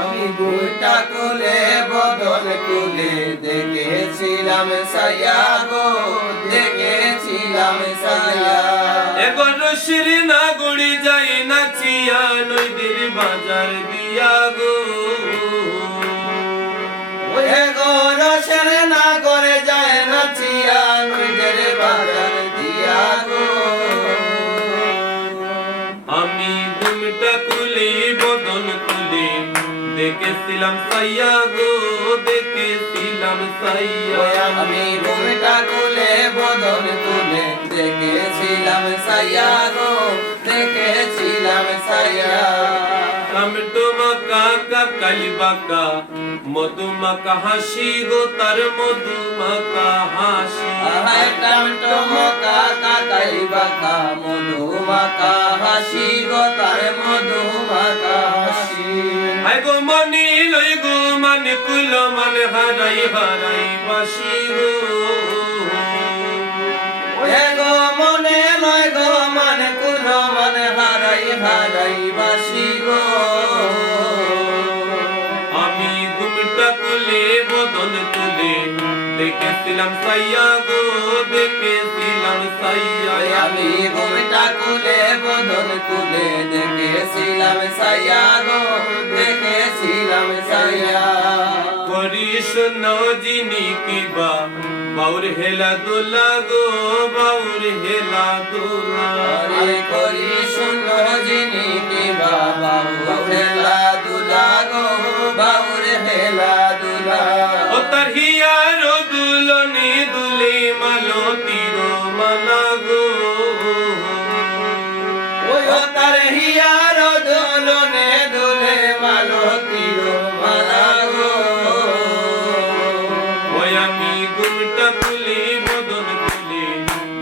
আমি বুটা কুলে বদল কুলে দেখেছিলাম সায়া গো দেখেছিলাম সায়া এগো রশির না গুড়ি যাই নাচিয়া নদীর বাজার দিয়া গো। ওহে গো দেখেছিলাম সাইয়া গো দেখেছিলাম সাইয়া। আমি বুটা কুলে বদল কুলে দেখেছিলাম সায়া গো দেখেছিলাম সায়া টমটমকা কাকাই বাকা মধুমাকা হাসি গো তার মধুমাকা হাসি। টমটমকা কাকাই বাকা মধুমাকা হাসি গো তার মধুমাকা আই গো মনি, লই গো মানে কুল মানে হারাই হারাই বাসি গো। ওহে গো মনে লই গো মানে কুল মানে হারাই হারাই বাসি দেখেছিলাম সাইয়া গো দেখেছিলাম সাইয়া। আমি ঘুমটা কুলে বদল কুলে দেখেছিলাম সায়া গো দেখেছিলাম সায়া করিস নজিনি কিবা বাউর হেলা দোলা গো বাউর হেলা দোলা। আরে করি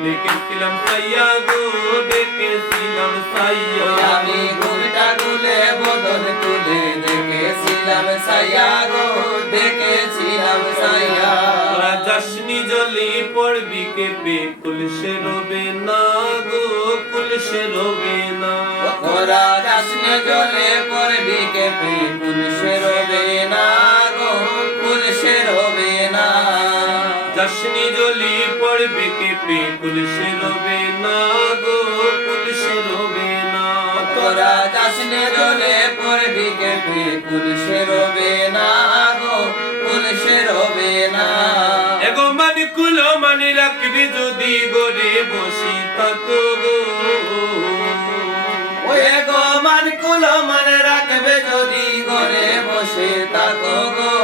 দেখেছিলাম সাইয়া গো দেখেছিলাম সাইয়া আমি ঘুমটা কুলে বদল তুলে দেখেছিলাম সায়া গো দেখেছিলাম সায়া তোরা যাসনি জলে পড়বি কেঁপে কুলসে রবে না গো কুলসে রবে না। ওরা যাসনে জলে সে রবে না গো সে রবে না। যাসনি জলি পড়বি কেঁপে কুলসে রবে না গো কুলসে রবে না। তোরা যাসনে জলে পড়বি কে ফুল সে রবে না গো ফুল সে রবে না। এগো মানে কুলো মানে রাখবি যদি গরে বসি থাকো গো। কুলো মান রাখবে যদি ঘরে বসে থাকো গো।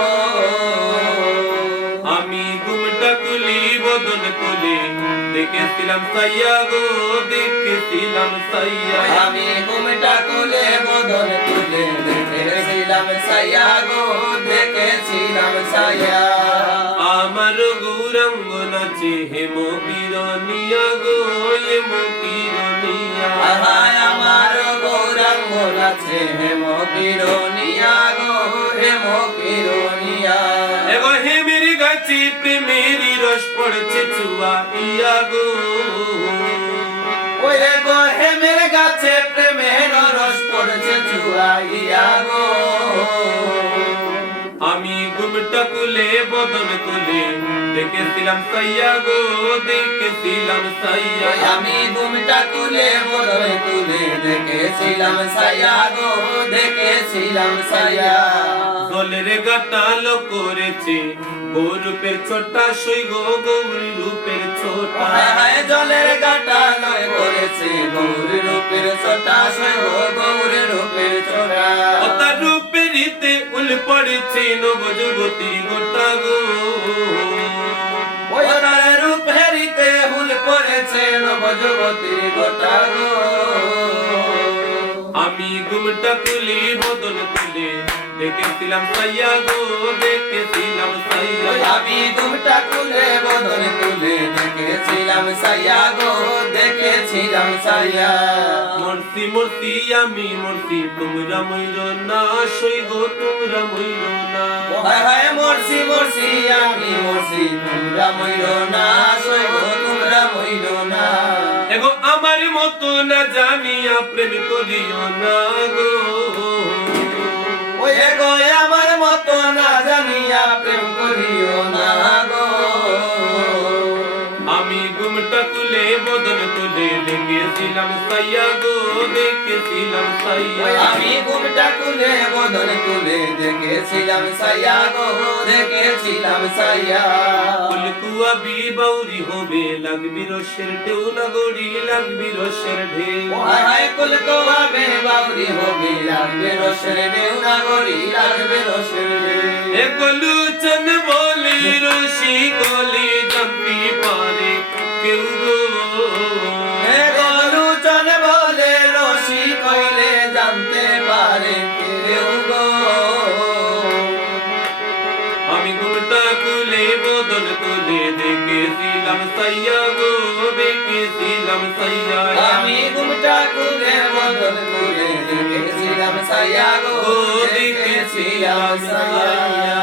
আমি ঘুমটা তুলি বদন তুলি দেখেছিলাম সাইয়া গো দেখেছিলাম সাইয়া। আমি ঘুমটা কুলে বদন তুলে দেখেছিলাম সায়া গো দেখেছিলাম সায়া আমার গৌরঙ্গ নাচে হেম গৌরাঙ্গ নাচে হেম কিরনিয়া গো হেম কিরনিয়া এগো হেমের গাছি প্রেমেরই রস পড়ছে চুয়া ইয়া গো। ওই গো হেমের গাছে প্রেমের রস পড়ছে চুয়াইয়া গো। আমি ঘুমটা তুলে বদন তুলে দেখেছিলাম সাইয়া গো, দেখেছিলাম সাইয়া। আমি ঘুমটা তুলে বদল তুলে দেখেছিলাম সায়া গো, দেখেছিলাম সায়া দলের গাটাল করেছে গৌরূপের ছোটা সই গো গৌরী রূপের ছোটা। জলের গাটা নয় করেছে, গৌর রূপের ছোটা সয় গৌর রূপের ছোটা। তার রূপের উল পড়েছে নবযুবতী গোটা গো। নবযুবতী গোটা গো। আমি ঘুমটা তুলি বদন তুলে দেখেছিলাম সাইয়া গো দেখেছিলাম সাইয়া আমি ঘুমটা তুলে বদন তুলে দেখেছিলাম সাইয়া গো দেখেছিলাম সাইয়া। মূর্তি মূর্তি আমি মূর্তি তোমরা ময়ূর না সই গো তোমরা ময়ূর না। হায় হায় মরছি মরছি আমি মরছি তোমরা মইর না। না জানিয়া প্রেম করিও না গো। সাইয়া। আমি ঘুমটা খুলে বদন তুলে দেখেছিলাম সাইয়া গো দেখেছিলাম সাইয়া। কুলকুয়া বি বাউরি হবে লাগবি রসের ঢেউ লাগড়ি লাগবি রসের ঢেউ। হায় কুল তো হবে বাউরি হবে লাগবে রসের ঢেউ নাগরি লাগবে রসের ঢেউ। এ গলু চন বলি রশি দেখেছিলাম সাইয়া গো দেখেছিলাম সাইয়া আমি ঘুমটা খুলে বদন তুলে দেখেছিলাম সাইয়া গো ও দেখেছিলাম সাইয়া